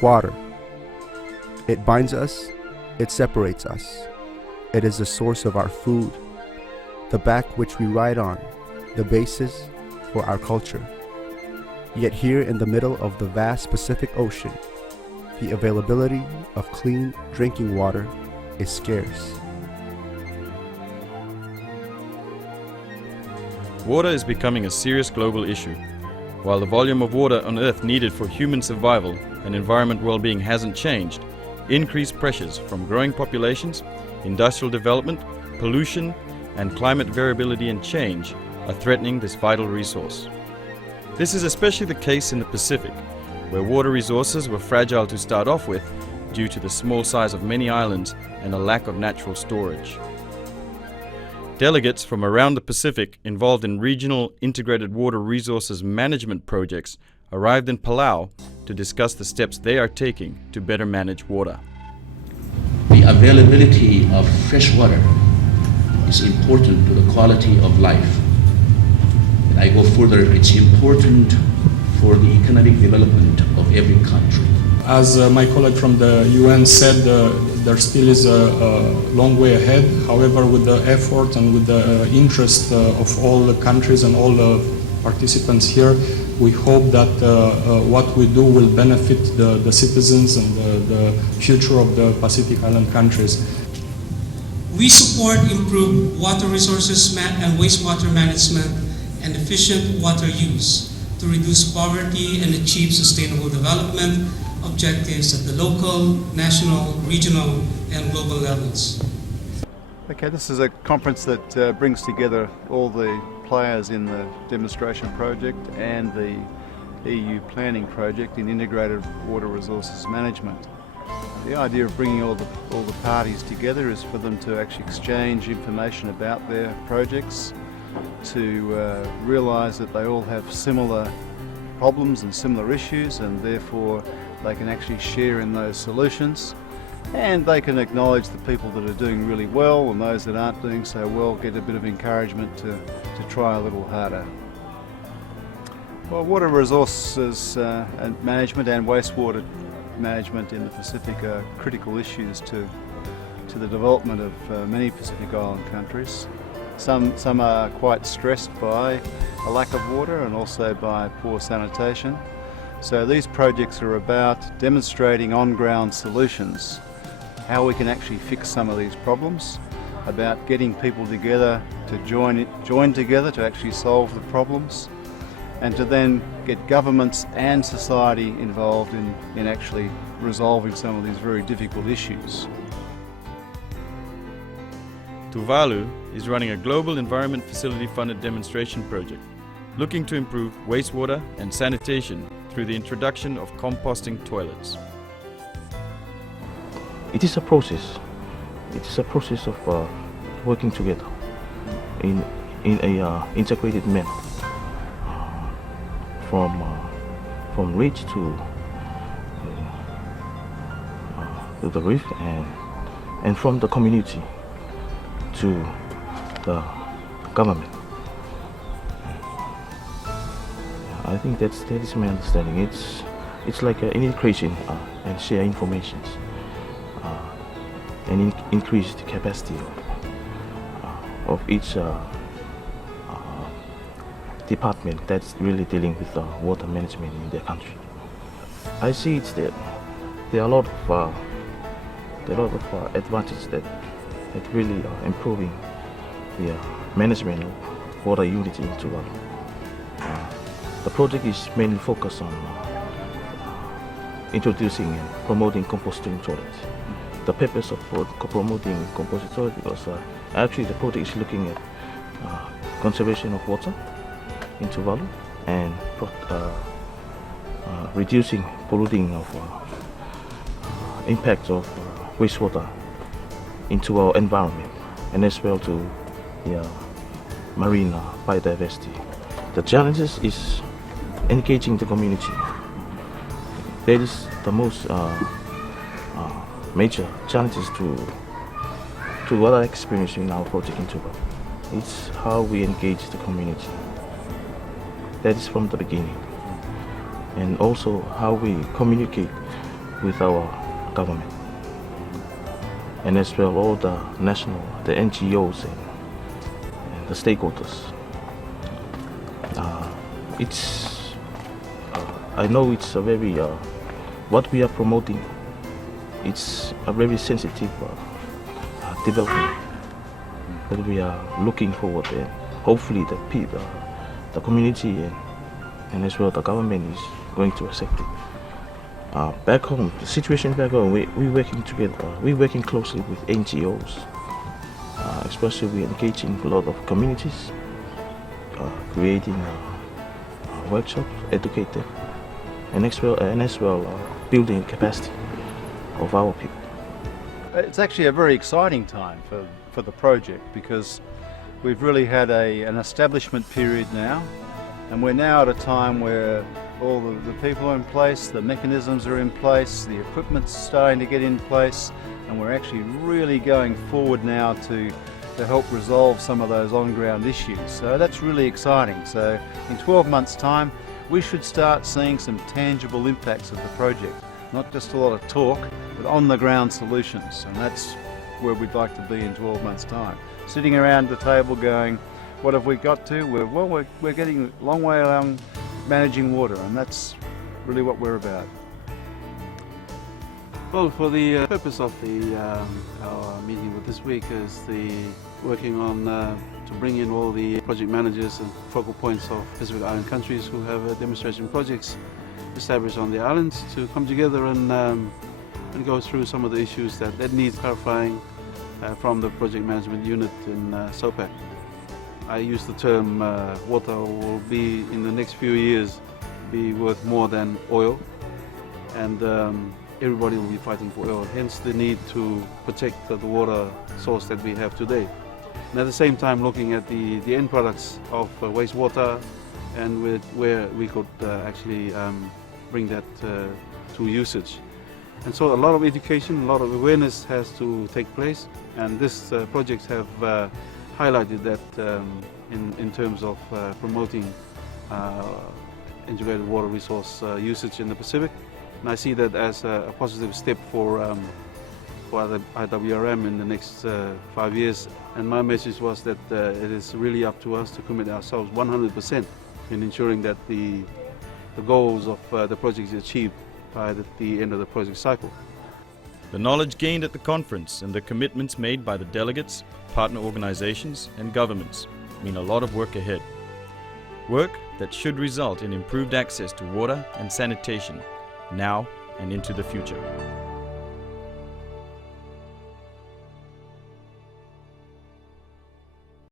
Water. It binds us, it separates us. It is the source of our food, the back which we ride on, the basis for our culture. Yet here in the middle of the vast Pacific Ocean, the availability of clean drinking water is scarce. Water is becoming a serious global issue. While the volume of water on Earth needed for human survival and environment well-being hasn't changed, increased pressures from growing populations, industrial development, pollution, and climate variability and change are threatening this vital resource. This is especially the case in the Pacific, where water resources were fragile to start off with due to the small size of many islands and a lack of natural storage. Delegates from around the Pacific involved in regional integrated water resources management projects arrived in Palau to discuss the steps they are taking to better manage water. The availability of fresh water is important to the quality of life. And I go further, it's important for the economic development of every country. As my colleague from the UN said, there still is a long way ahead. However, with the effort and with the interest of all the countries and all the participants here, we hope that what we do will benefit the citizens and the future of the Pacific Island countries. We support improved water resources and wastewater management and efficient water use to reduce poverty and achieve sustainable development objectives at the local, national, regional, and global levels. Okay, this is a conference that brings together all the players in the demonstration project and the EU planning project in integrated water resources management. The idea of bringing all the parties together is for them to actually exchange information about their projects, to realise that they all have similar problems and similar issues, and therefore they can actually share in those solutions, and they can acknowledge the people that are doing really well, and those that aren't doing so well get a bit of encouragement to try a little harder. Well, water resources and management and wastewater management in the Pacific are critical issues to the development of many Pacific Island countries. Some are quite stressed by a lack of water and also by poor sanitation. So these projects are about demonstrating on-ground solutions, how we can actually fix some of these problems, about getting people together to join together to actually solve the problems, and to then get governments and society involved in actually resolving some of these very difficult issues. Tuvalu is running a global environment facility funded demonstration project, looking to improve wastewater and sanitation through the introduction of composting toilets. It is a process. It is a process of working together in a integrated manner, from ridge to the reef, and from the community to the government. I think that is my understanding. It's like an integration and share information and increase the capacity of each department that's really dealing with water management in their country. I see it's that there are a lot of advantages that really are improving the management of water unity in Tuvalu. The project is mainly focused on introducing and promoting composting toilets. The purpose of promoting composting toilets was actually the project is looking at conservation of water in Tuvalu and reducing polluting of impact of wastewater into our environment, and as well to the marine biodiversity. The challenges is engaging the community. That is the most major challenges to what I experienced in our project in Tuvalu. It's how we engage the community. That is from the beginning. And also how we communicate with our government, and as well all the NGOs and the stakeholders. I know it's a very what we are promoting. It's a very sensitive development that we are looking forward, and hopefully the people, the community, and as well the government is going to accept it. Back home, the situation back home, we're working together. We're working closely with NGOs, especially we're engaging a lot of communities, creating workshops, educate them, and as well building capacity of our people. It's actually a very exciting time for the project, because we've really had an establishment period now, and we're now at a time where all the people are in place, the mechanisms are in place, the equipment's starting to get in place, and we're actually really going forward now to help resolve some of those on-ground issues. So that's really exciting. So in 12 months' time, we should start seeing some tangible impacts of the project. Not just a lot of talk, but on-the-ground solutions. And that's where we'd like to be in 12 months' time. Sitting around the table going, what have we got to? We're getting a long way along managing water, and that's really what we're about. Well, for the purpose of our meeting with this week is working on to bring in all the project managers and focal points of Pacific Island countries who have demonstration projects established on the islands to come together and go through some of the issues that need clarifying from the project management unit in SOPAC. I use the term water will be in the next few years be worth more than oil, and everybody will be fighting for oil, hence the need to protect the water source that we have today. And at the same time looking at the end products of wastewater and where we could actually bring that to usage. And so a lot of education, a lot of awareness has to take place, and this projects have highlighted that in terms of promoting integrated water resource usage in the Pacific. And I see that as a positive step for the IWRM in the next 5 years. And my message was that it is really up to us to commit ourselves 100% in ensuring that the goals of the project is achieved by the end of the project cycle. The knowledge gained at the conference and the commitments made by the delegates, partner organizations and governments mean a lot of work ahead. Work that should result in improved access to water and sanitation now and into the future.